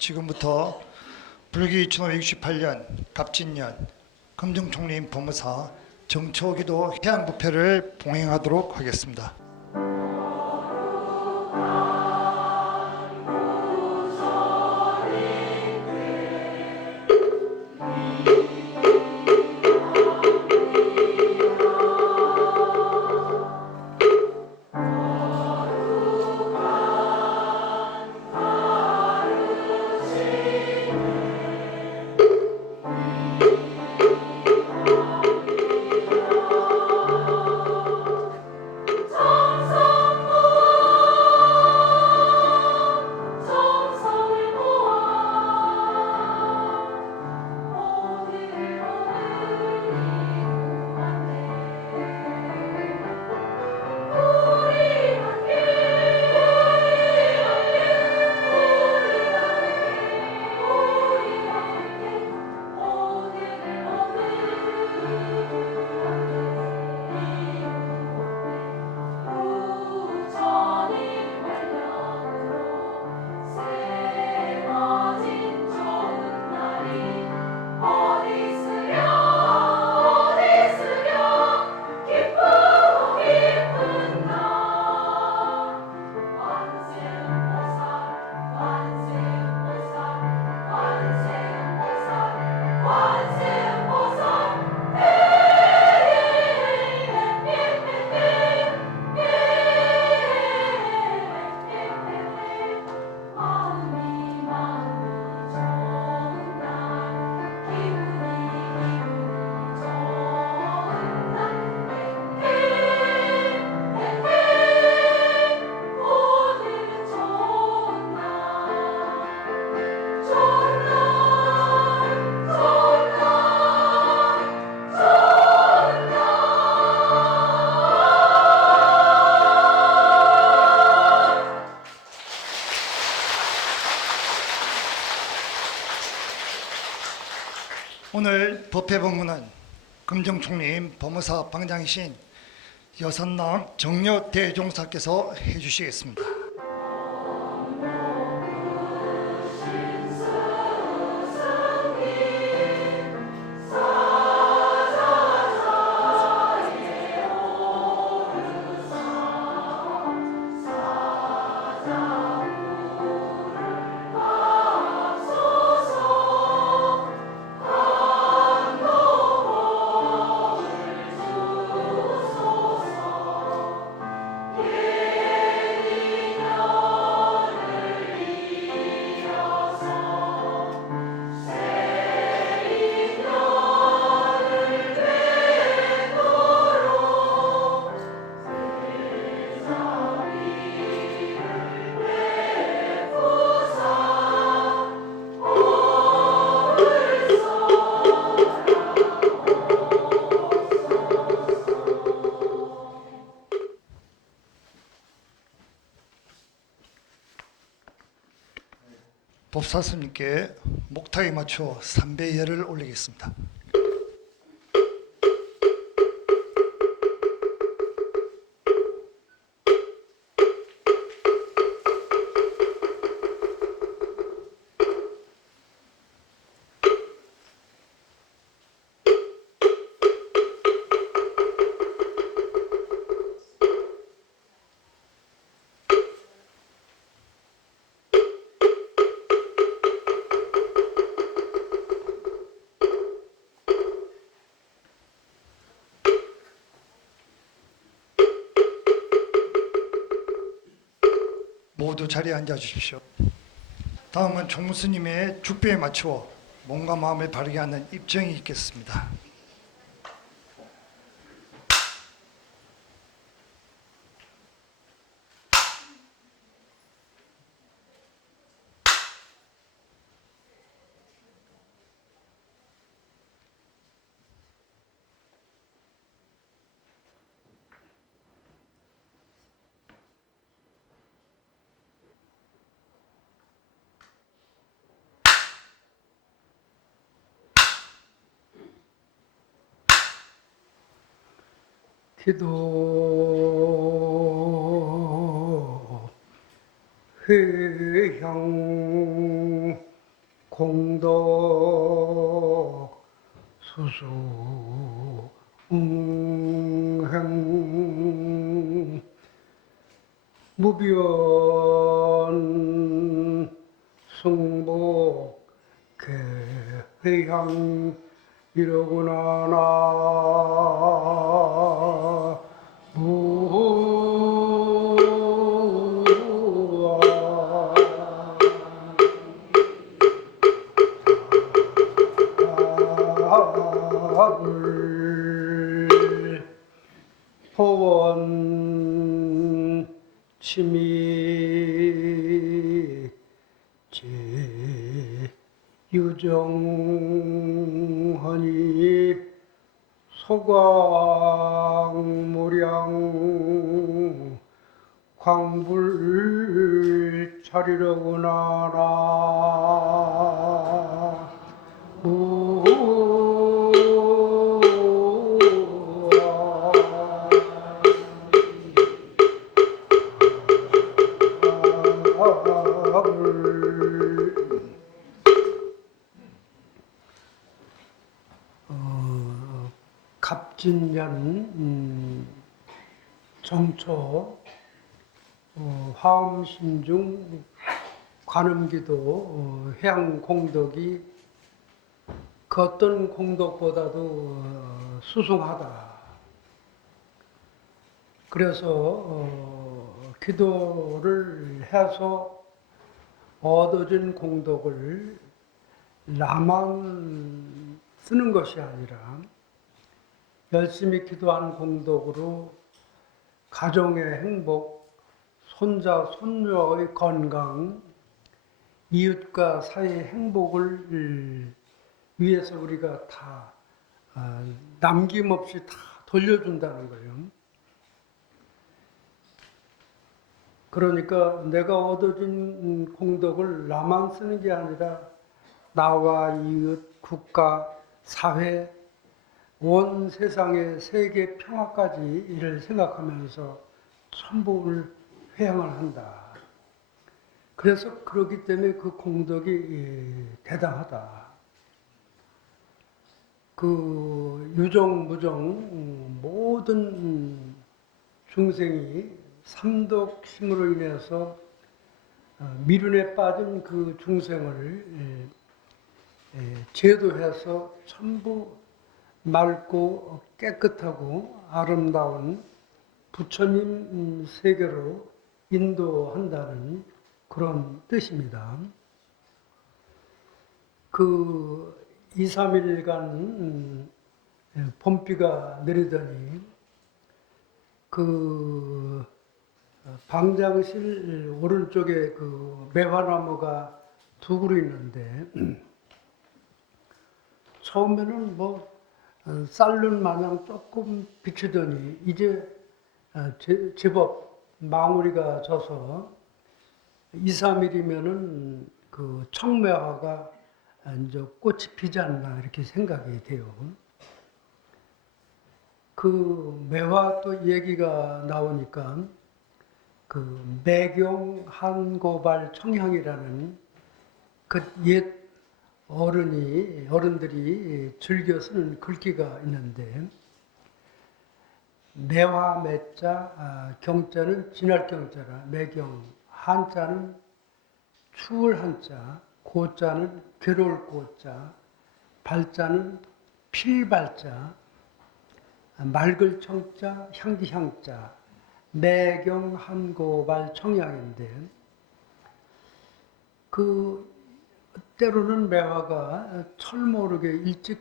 지금부터 불기 1568년 갑진년 금정총리인 법무사 정초기도 해안부패를 봉행하도록 하겠습니다. 오늘 법회법문은 금정총리인 법무사 방장이신 여선남 정여 대종사께서 해주시겠습니다. 법사스님께 목타에 맞춰 삼배예를 올리겠습니다. 모두 자리에 앉아 주십시오. 다음은 총무스님의 축배에 맞추어 몸과 마음을 바르게 하는 입정이 있겠습니다. 기도 회향 공덕 수수 응행 무변 승복 개회향 이러구나 나 포원 치미 제 유정하니 소광무량 광불 차리려구나 나 갑진년 정초 화엄신중 관음기도 해양공덕이 그 어떤 공덕보다도 수승하다. 그래서 기도를 해서 얻어진 공덕을 나만 쓰는 것이 아니라 열심히 기도한 공덕으로 가정의 행복, 손자, 손녀의 건강, 이웃과 사회의 행복을 위해서 우리가 다 남김없이 다 돌려준다는 거예요. 그러니까 내가 얻어진 공덕을 나만 쓰는 게 아니라 나와 이웃, 국가, 사회, 온 세상의 세계 평화까지 이를 생각하면서 천복을 회양을 한다. 그래서 그렇기 때문에 그 공덕이 대단하다. 그 유정, 무정 모든 중생이 삼독심으로 인해서 미련에 빠진 그 중생을 제도해서 전부 맑고 깨끗하고 아름다운 부처님 세계로 인도한다는 그런 뜻입니다. 그 2, 3일간 봄비가 내리더니 그 방장실 오른쪽에 그 매화나무가 두 그루 있는데 처음에는 뭐 쌀눈 마냥 조금 비추더니 이제 제법 망우리가 져서 2, 3일이면은 그 청매화가 이제 꽃이 피지 않나 이렇게 생각이 돼요. 그 매화 또 얘기가 나오니까 그 매경 한고발 청향이라는 그 옛 어른들이 즐겨 쓰는 글귀가 있는데 매화 매자 경자는 진할 경자라 매경 한자는 추울 한자 고자는 괴로울 고자 발자는 필발자 맑을 청자 향기 향자 매경 한고발 청향인데 그 때로는 매화가 철모르게 일찍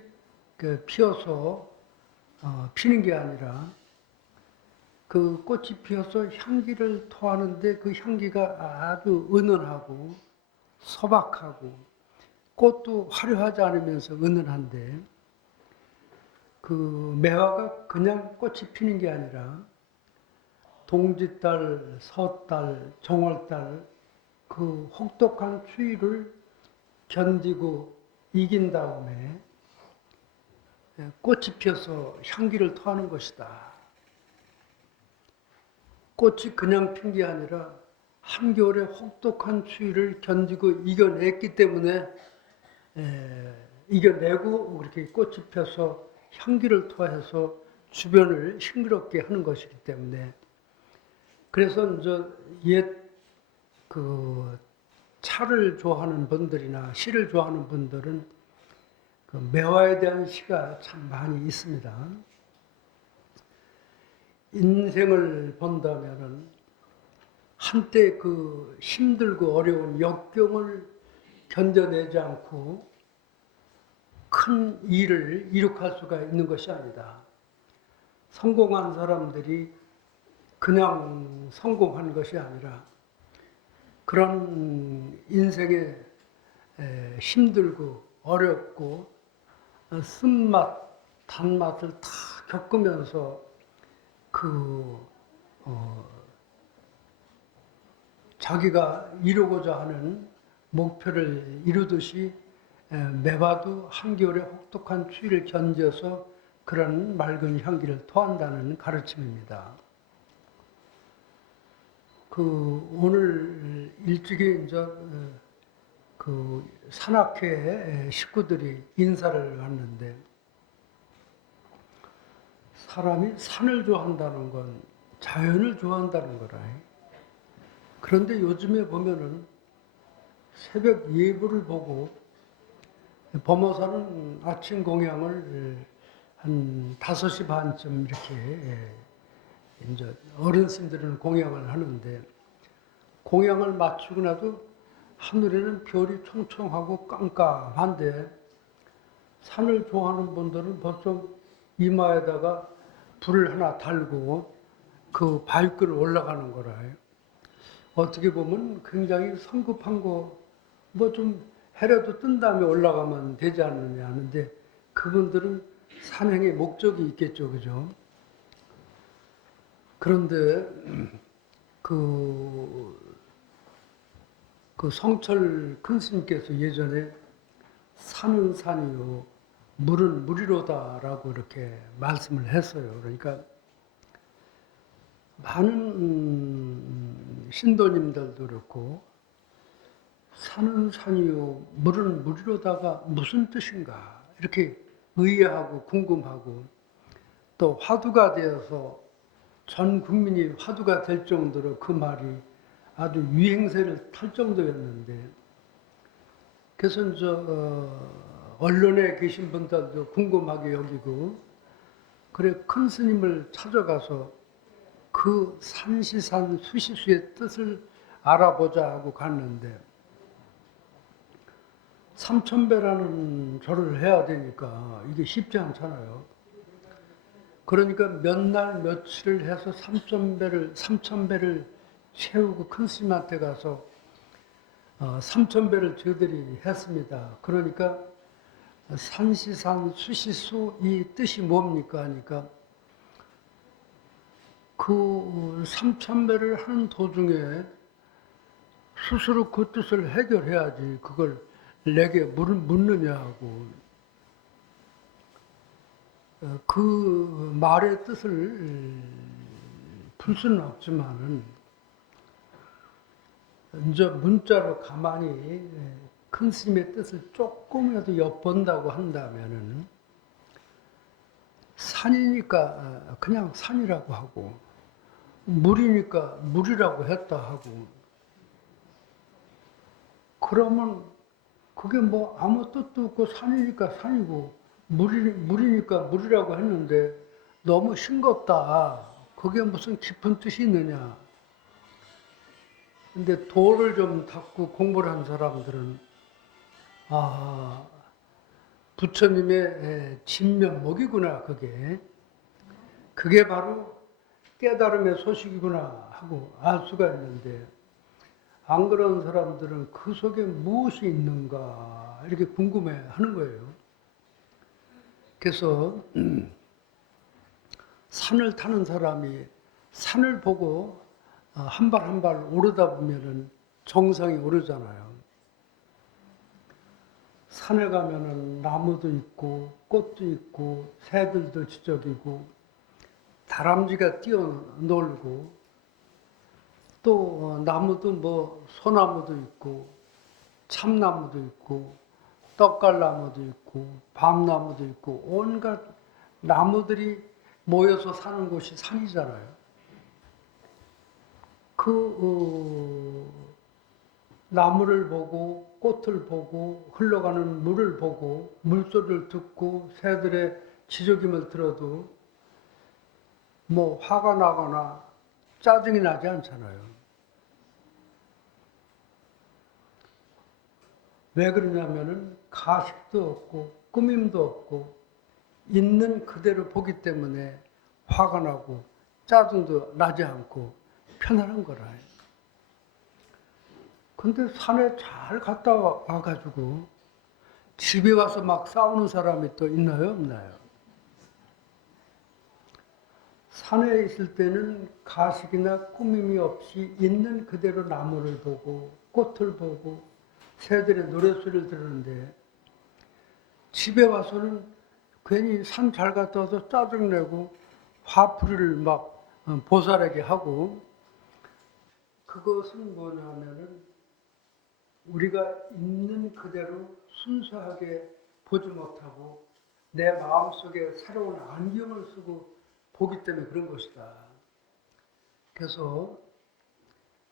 피어서 피는 게 아니라 그 꽃이 피어서 향기를 토하는데 그 향기가 아주 은은하고 소박하고 꽃도 화려하지 않으면서 은은한데 그 매화가 그냥 꽃이 피는 게 아니라 동짓달, 섣달, 정월달 그 혹독한 추위를 견디고 이긴 다음에 꽃이 피어서 향기를 토하는 것이다. 꽃이 그냥 핀 게 아니라 한겨울의 혹독한 추위를 견디고 이겨냈기 때문에 이겨내고 그렇게 꽃이 펴서 향기를 토해서 주변을 싱그럽게 하는 것이기 때문에 그래서 이제 옛그 차를 좋아하는 분들이나 시를 좋아하는 분들은 그 매화에 대한 시가 참 많이 있습니다. 인생을 본다면은 한때 그 힘들고 어려운 역경을 견뎌내지 않고 큰 일을 이룩할 수가 있는 것이 아니다. 성공한 사람들이 그냥 성공한 것이 아니라 그런 인생에 힘들고 어렵고 쓴맛, 단맛을 다 겪으면서 자기가 이루고자 하는 목표를 이루듯이 매화도 한겨울의 혹독한 추위를 견뎌서 그런 맑은 향기를 토한다는 가르침입니다. 오늘 일찍이 이제 산악회 식구들이 인사를 왔는데 사람이 산을 좋아한다는 건 자연을 좋아한다는 거라. 그런데 요즘에 보면은 새벽 예보를 보고 범어사는 아침 공양을 한 5시 반쯤 이렇게 이제 어르신들은 공양을 하는데 공양을 마치고 나도 하늘에는 별이 총총하고 깜깜한데 산을 좋아하는 분들은 벌써 이마에다가 불을 하나 달고 그 발길을 올라가는 거라. 어떻게 보면 굉장히 성급한 거, 뭐 좀 해라도 뜬 다음에 올라가면 되지 않느냐 하는데 그분들은 산행의 목적이 있겠죠, 그죠? 그런데 그 성철 큰 스님께서 예전에 산은 산이요, 물은 물이로다라고 이렇게 말씀을 했어요. 그러니까 많은 신도님들도 그렇고 산은 산이요, 물은 물이로다가 무슨 뜻인가 이렇게 의아하고 궁금하고 또 화두가 되어서 전 국민이 화두가 될 정도로 그 말이 아주 유행세를 탈 정도였는데 그래서 이제 언론에 계신 분들도 궁금하게 여기고 그래 큰 스님을 찾아가서 그 산시산 수시수의 뜻을 알아보자 하고 갔는데 삼천배라는 절을 해야 되니까 이게 쉽지 않잖아요. 그러니까 몇 날 며칠을 해서 삼천배를 채우고 큰 스님한테 가서 삼천배를 저희들이 했습니다. 그러니까 산시산 수시수 이 뜻이 뭡니까 하니까 그 삼천배를 하는 도중에 스스로 그 뜻을 해결해야지 그걸 내게 묻느냐 하고 그 말의 뜻을 풀 수는 없지만은 이제 문자로 가만히 큰 스님의 뜻을 조금이라도 엿본다고 한다면은 산이니까 그냥 산이라고 하고 물이니까 물이라고 했다 하고 그러면 그게 뭐 아무 뜻도 없고 산이니까 산이고 물이니까 물이라고 했는데 너무 싱겁다. 그게 무슨 깊은 뜻이 있느냐. 근데 도를 좀 닦고 공부를 한 사람들은 아 부처님의 진면목이구나 그게 바로 깨달음의 소식이구나 하고 알 수가 있는데 안 그런 사람들은 그 속에 무엇이 있는가 이렇게 궁금해 하는 거예요. 그래서 산을 타는 사람이 산을 보고 한 발 한 발 오르다 보면은 정상에 오르잖아요. 산에 가면은 나무도 있고 꽃도 있고 새들도 지저귀고 다람쥐가 뛰어놀고 또 나무도 뭐 소나무도 있고 참나무도 있고 떡갈나무도 있고 밤나무도 있고 온갖 나무들이 모여서 사는 곳이 산이잖아요. 나무를 보고 꽃을 보고 흘러가는 물을 보고 물소리를 듣고 새들의 지저귀를 들어도 뭐 화가 나거나 짜증이 나지 않잖아요. 왜 그러냐면은 가식도 없고 꾸밈도 없고 있는 그대로 보기 때문에 화가 나고 짜증도 나지 않고 편안한 거라. 근데 산에 잘 갔다 와가지고 집에 와서 막 싸우는 사람이 또 있나요? 없나요? 산에 있을 때는 가식이나 꾸밈이 없이 있는 그대로 나무를 보고 꽃을 보고 새들의 노랫소리를 들었는데 집에 와서는 괜히 산 잘 갔다 와서 짜증내고 화풀이를 막 보살하게 하고 그것은 뭐냐면은 우리가 있는 그대로 순수하게 보지 못하고 내 마음속에 새로운 안경을 쓰고 보기 때문에 그런 것이다. 그래서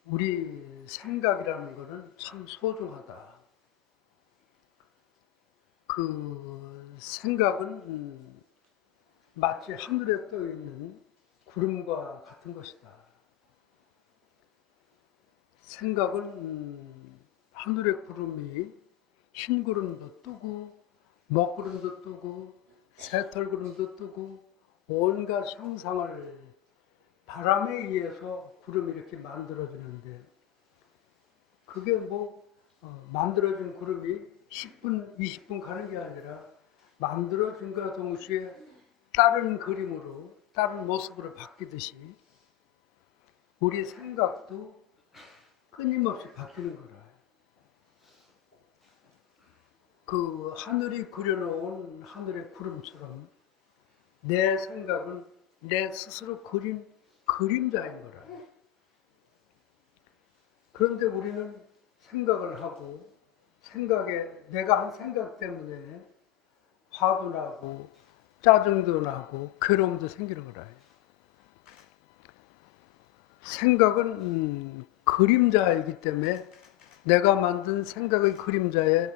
우리 생각이라는 것은 참 소중하다. 그 생각은 마치 하늘에 떠 있는 구름과 같은 것이다. 생각은 하늘의 구름이 흰 구름도 뜨고 먹구름도 뜨고 새털구름도 뜨고 온갖 형상을 바람에 의해서 구름이 이렇게 만들어지는데 그게 만들어진 구름이 10분, 20분 가는 게 아니라 만들어진과 동시에 다른 그림으로, 다른 모습으로 바뀌듯이 우리 생각도 끊임없이 바뀌는 거라. 그 하늘이 그려놓은 하늘의 구름처럼 내 생각은 내 스스로 그린 그림자인 거라. 그런데 우리는 생각을 하고 내가 한 생각 때문에 화도 나고 짜증도 나고 괴로움도 생기는 거라. 생각은 그림자이기 때문에 내가 만든 생각의 그림자에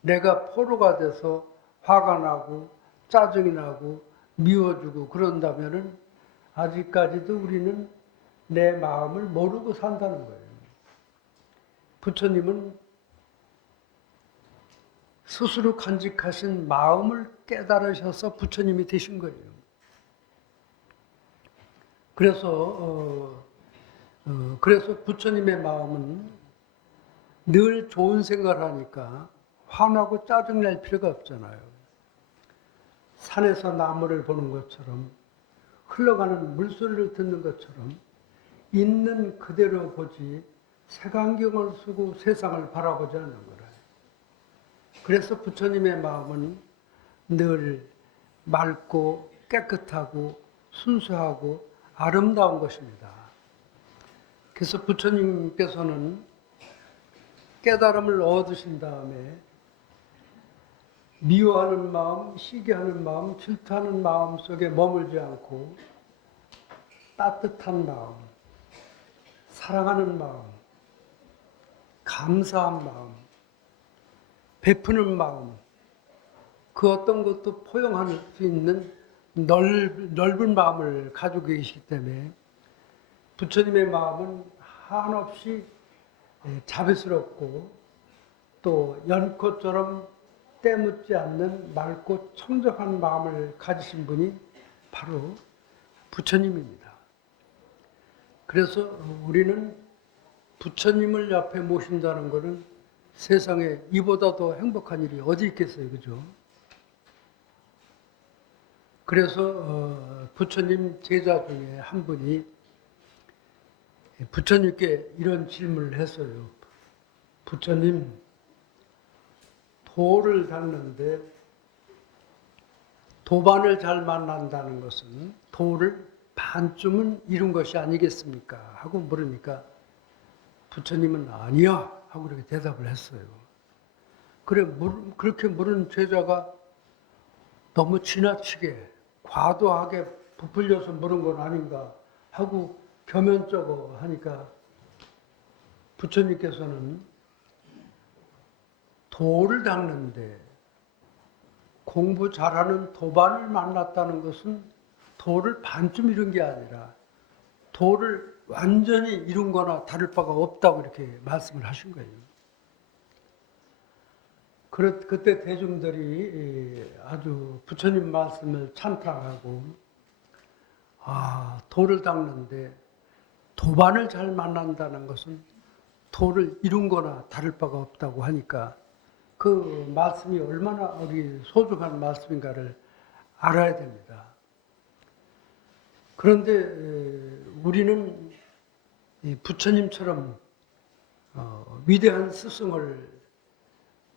내가 포로가 돼서 화가 나고 짜증이 나고 미워지고 그런다면은 아직까지도 우리는 내 마음을 모르고 산다는 거예요. 부처님은 스스로 간직하신 마음을 깨달으셔서 부처님이 되신 거예요. 그래서 부처님의 마음은 늘 좋은 생각을 하니까 화나고 짜증낼 필요가 없잖아요. 산에서 나무를 보는 것처럼 흘러가는 물소리를 듣는 것처럼 있는 그대로 보지 색안경을 쓰고 세상을 바라보지 않는 거라. 그래서 부처님의 마음은 늘 맑고 깨끗하고 순수하고 아름다운 것입니다. 그래서 부처님께서는 깨달음을 얻으신 다음에 미워하는 마음, 시기하는 마음, 질투하는 마음 속에 머물지 않고 따뜻한 마음, 사랑하는 마음, 감사한 마음, 베푸는 마음, 그 어떤 것도 포용할 수 있는 넓은 마음을 가지고 계시기 때문에 부처님의 마음은 한없이 자비스럽고 또 연꽃처럼 때묻지 않는 맑고 청정한 마음을 가지신 분이 바로 부처님입니다. 그래서 우리는 부처님을 옆에 모신다는 것은 세상에 이보다 더 행복한 일이 어디 있겠어요, 그죠? 그래서 부처님 제자 중에 한 분이 부처님께 이런 질문을 했어요. 부처님, 돌을 닦는데 도반을 잘 만난다는 것은 돌을 반쯤은 이룬 것이 아니겠습니까? 하고 물으니까 부처님은 아니야 하고 이렇게 대답을 했어요. 그래, 그렇게 물은 제자가 너무 지나치게 과도하게 부풀려서 물은 건 아닌가 하고 겸연쩍어 하니까 부처님께서는 도를 닦는데 공부 잘하는 도반을 만났다는 것은 도를 반쯤 이룬 게 아니라 도를 완전히 이룬 거나 다를 바가 없다고 이렇게 말씀을 하신 거예요. 그때 대중들이 아주 부처님 말씀을 찬탄하고, 도를 닦는데 도반을 잘 만난다는 것은 도를 이룬 거나 다를 바가 없다고 하니까 그 말씀이 얼마나 우리 소중한 말씀인가를 알아야 됩니다. 그런데 우리는 부처님처럼 위대한 스승을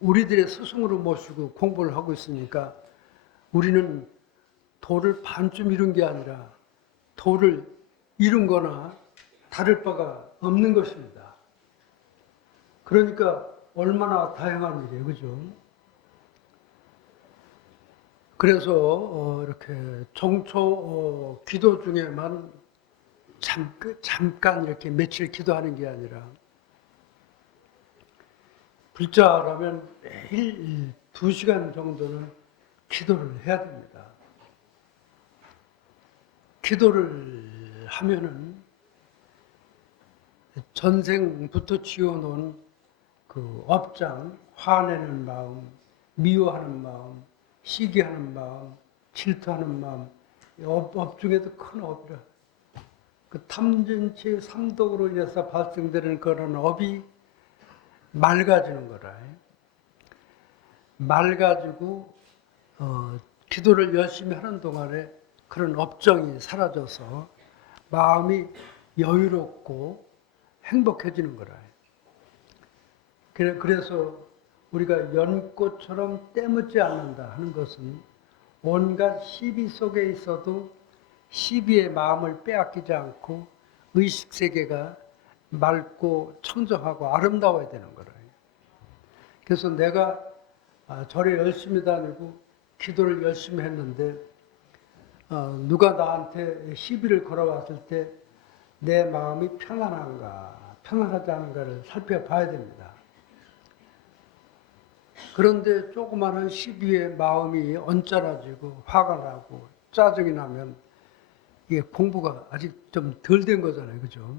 우리들의 스승으로 모시고 공부를 하고 있으니까 우리는 도를 반쯤 이룬 게 아니라 도를 이룬 거나 다를 바가 없는 것입니다. 그러니까 얼마나 다양한 일이에요, 그죠? 그래서 이렇게 정초 기도 중에만 잠깐 이렇게 며칠 기도하는 게 아니라 불자라면 매일 2시간 정도는 기도를 해야 됩니다. 기도를 하면은 전생부터 지어놓은 그 업장, 화내는 마음, 미워하는 마음, 시기하는 마음, 질투하는 마음, 업 중에도 큰 업이라. 그 탐진치 삼독으로 인해서 발생되는 그런 업이 맑아지는 거라. 맑아지고 기도를 열심히 하는 동안에 그런 업정이 사라져서 마음이 여유롭고 행복해지는 거라. 그래서 우리가 연꽃처럼 때묻지 않는다 하는 것은 온갖 시비 속에 있어도 시비의 마음을 빼앗기지 않고 의식세계가 맑고 청정하고 아름다워야 되는 거라. 그래서 내가 절에 열심히 다니고 기도를 열심히 했는데 누가 나한테 시비를 걸어왔을 때 내 마음이 편안한가 편안하지 않은가를 살펴봐야 됩니다. 그런데 조그마한 시비에 마음이 언짢아지고 화가 나고 짜증이 나면 이게 공부가 아직 좀 덜 된 거잖아요. 그죠?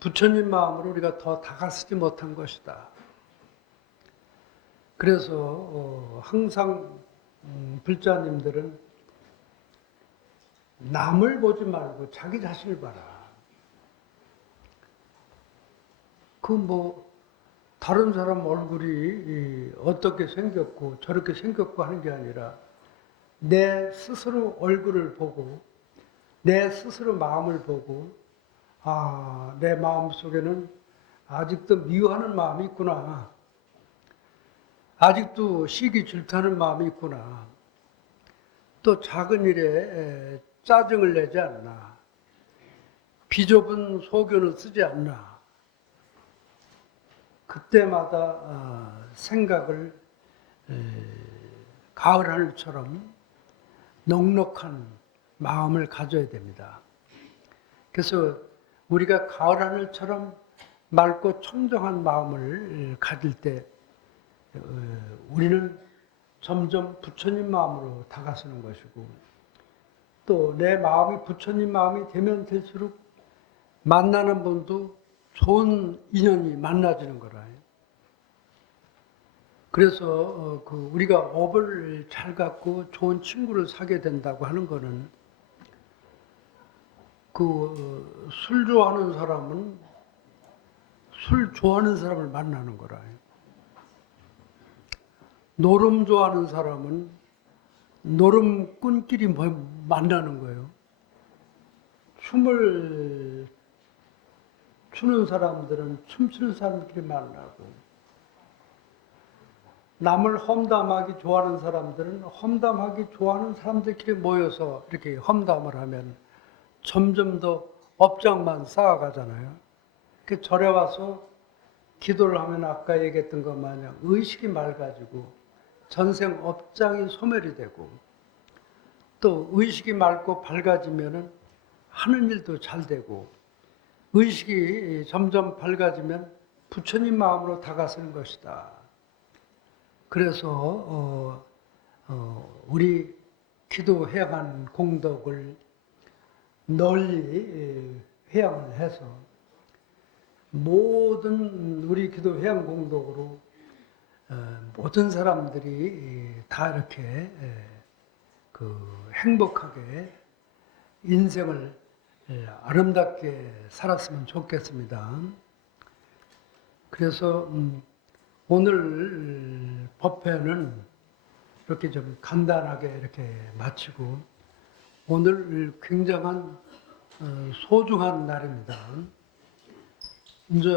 부처님 마음으로 우리가 더 다가서지 못한 것이다. 그래서 항상 불자님들은 남을 보지 말고 자기 자신을 봐라. 다른 사람 얼굴이 어떻게 생겼고 저렇게 생겼고 하는 게 아니라 내 스스로 얼굴을 보고 내 스스로 마음을 보고 내 마음 속에는 아직도 미워하는 마음이 있구나. 아직도 시기 질투하는 마음이 있구나. 또 작은 일에 짜증을 내지 않나. 비좁은 소견을 쓰지 않나. 그때마다 생각을 가을 하늘처럼 넉넉한 마음을 가져야 됩니다. 그래서 우리가 가을 하늘처럼 맑고 청정한 마음을 가질 때 우리는 점점 부처님 마음으로 다가서는 것이고 또 내 마음이 부처님 마음이 되면 될수록 만나는 분도 좋은 인연이 만나지는 거라. 그래서 우리가 업을 잘 갖고 좋은 친구를 사게 된다고 하는 거는 술 좋아하는 사람은 술 좋아하는 사람을 만나는 거라. 노름 좋아하는 사람은 노름꾼끼리 만나는 거예요. 춤을 추는 사람들은 춤추는 사람끼리 만나고 남을 험담하기 좋아하는 사람들은 험담하기 좋아하는 사람들끼리 모여서 이렇게 험담을 하면 점점 더 업장만 쌓아가잖아요. 그 절에 와서 기도를 하면 아까 얘기했던 것 마냥 의식이 맑아지고 전생 업장이 소멸이 되고 또 의식이 맑고 밝아지면은 하는 일도 잘 되고 의식이 점점 밝아지면 부처님 마음으로 다가서는 것이다. 그래서 우리 기도 회양한 공덕을 널리 회양을 해서 모든 우리 기도 회양 공덕으로 모든 사람들이 다 이렇게 행복하게 인생을 아름답게 살았으면 좋겠습니다. 그래서 오늘 법회는 이렇게 좀 간단하게 이렇게 마치고 오늘 굉장한 소중한 날입니다. 이제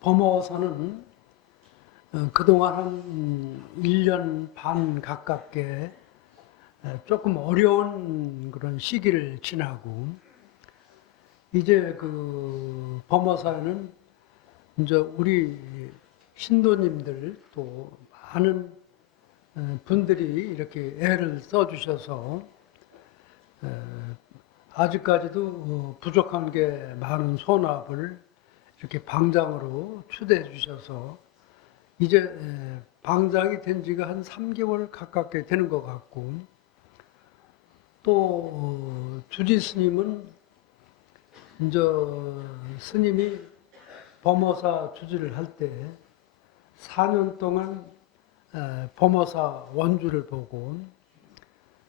범어사는 그동안 한 1년 반 가깝게 조금 어려운 그런 시기를 지나고 이제 그 범어사에는 이제 우리 신도님들 또 많은 분들이 이렇게 애를 써주셔서 아직까지도 부족한 게 많은 소납을 이렇게 방장으로 추대해 주셔서 이제 방장이 된 지가 한 3개월 가깝게 되는 것 같고 또 주지 스님은 이제 스님이 범어사 주지를 할 때 4년 동안 범어사 원주를 보고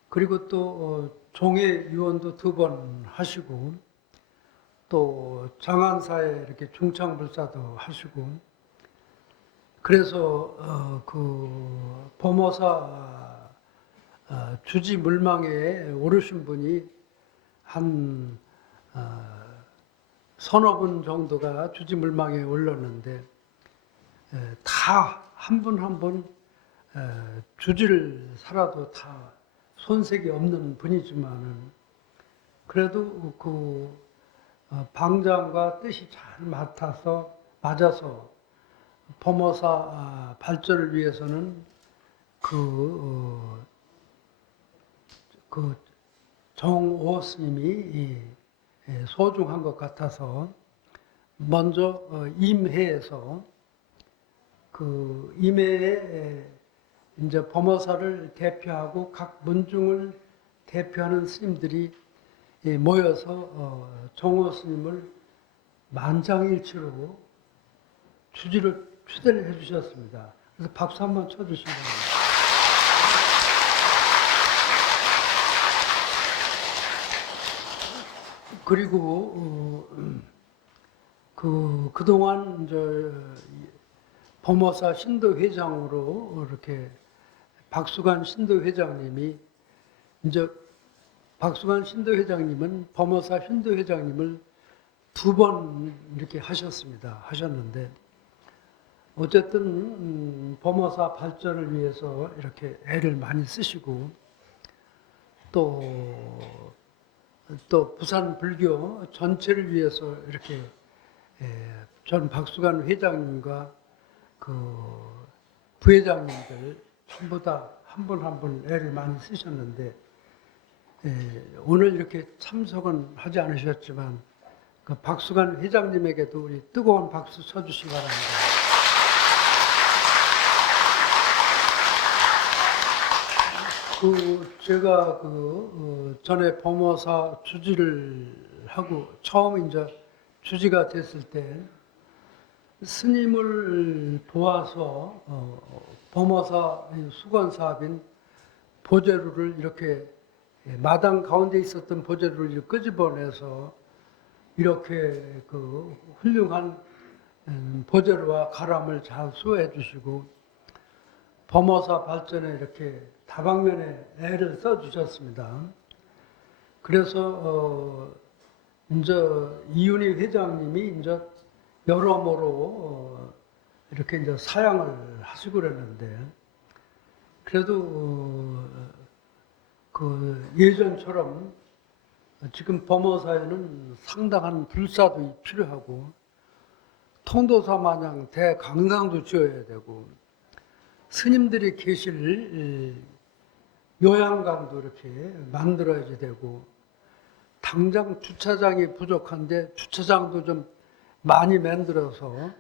그리고 또 종회 위원도 2번 하시고 또 장안사에 이렇게 중창불사도 하시고 그래서 그 범어사 주지 물망에 오르신 분이 한 서너 분 정도가 주지 물망에 올랐는데 다 한 분 한 분 주지를 살아도 다 손색이 없는 분이지만은 그래도 그 방장과 뜻이 잘 맞아서 범어사 발전을 위해서는 그 정오 스님이 소중한 것 같아서 먼저 임해에서 그 임해에 이제 범어사를 대표하고 각 문중을 대표하는 스님들이 모여서 정오 스님을 만장일치로 추대를 해주셨습니다. 그래서 박수 한번 쳐주시기 바랍니다. 그리고 그동안 이제 범어사 신도회장으로 이렇게 박수관 신도회장님이 이제 박수관 신도회장님은 범어사 신도회장님을 2번 이렇게 하셨는데 어쨌든 범어사 발전을 위해서 이렇게 애를 많이 쓰시고 또 부산 불교 전체를 위해서 이렇게 전 박수관 회장님과 그 부회장님들 전부 다 한 분 한 분 애를 많이 쓰셨는데 오늘 이렇게 참석은 하지 않으셨지만 그 박수관 회장님에게도 우리 뜨거운 박수 쳐주시기 바랍니다. 제가 전에 범어사 주지를 하고 처음 이제 주지가 됐을 때 스님을 도와서 범어사 수건 사업인 보제루를 이렇게 마당 가운데 있었던 보제루를 끄집어내서 이렇게 그 훌륭한 보제루와 가람을 잘 수호해 주시고 범어사 발전에 이렇게 다방면에 애를 써 주셨습니다. 그래서 이제 이윤희 회장님이 이제 여러모로 이렇게 이제 사양을 하시고 그랬는데 그래도 그 예전처럼 지금 범어사에는 상당한 불사도 필요하고 통도사 마냥 대강당도 지어야 되고 스님들이 계실 요양강도 이렇게 만들어야지 되고 당장 주차장이 부족한데 주차장도 좀 많이 만들어서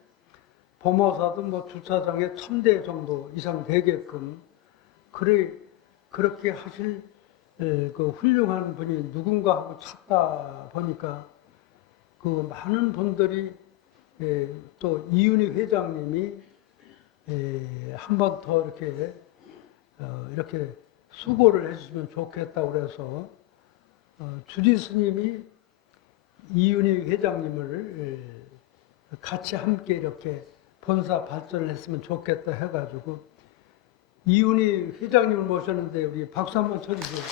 범어사도 뭐 주차장에 1000대 정도 이상 되게끔 그렇게 하실 그 훌륭한 분이 누군가 하고 찾다 보니까 그 많은 분들이 또 이윤희 회장님이 한 번 더 이렇게 수고를 해주시면 좋겠다고 그래서 주지 스님이 이윤희 회장님을 같이 함께 이렇게 본사 발전을 했으면 좋겠다 해가지고 이윤희 회장님을 모셨는데 우리 박수 한번 쳐주세요.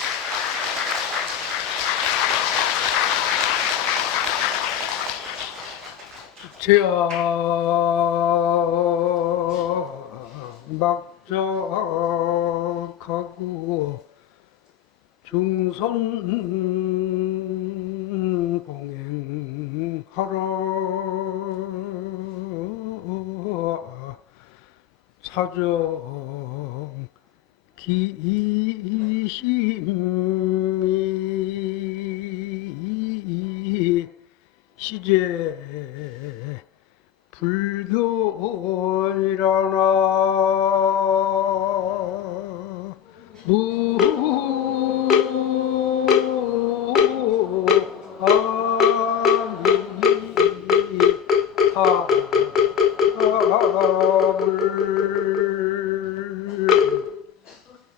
제막적하고 중선 봉행하라 사정 기심이 시제 불교이라나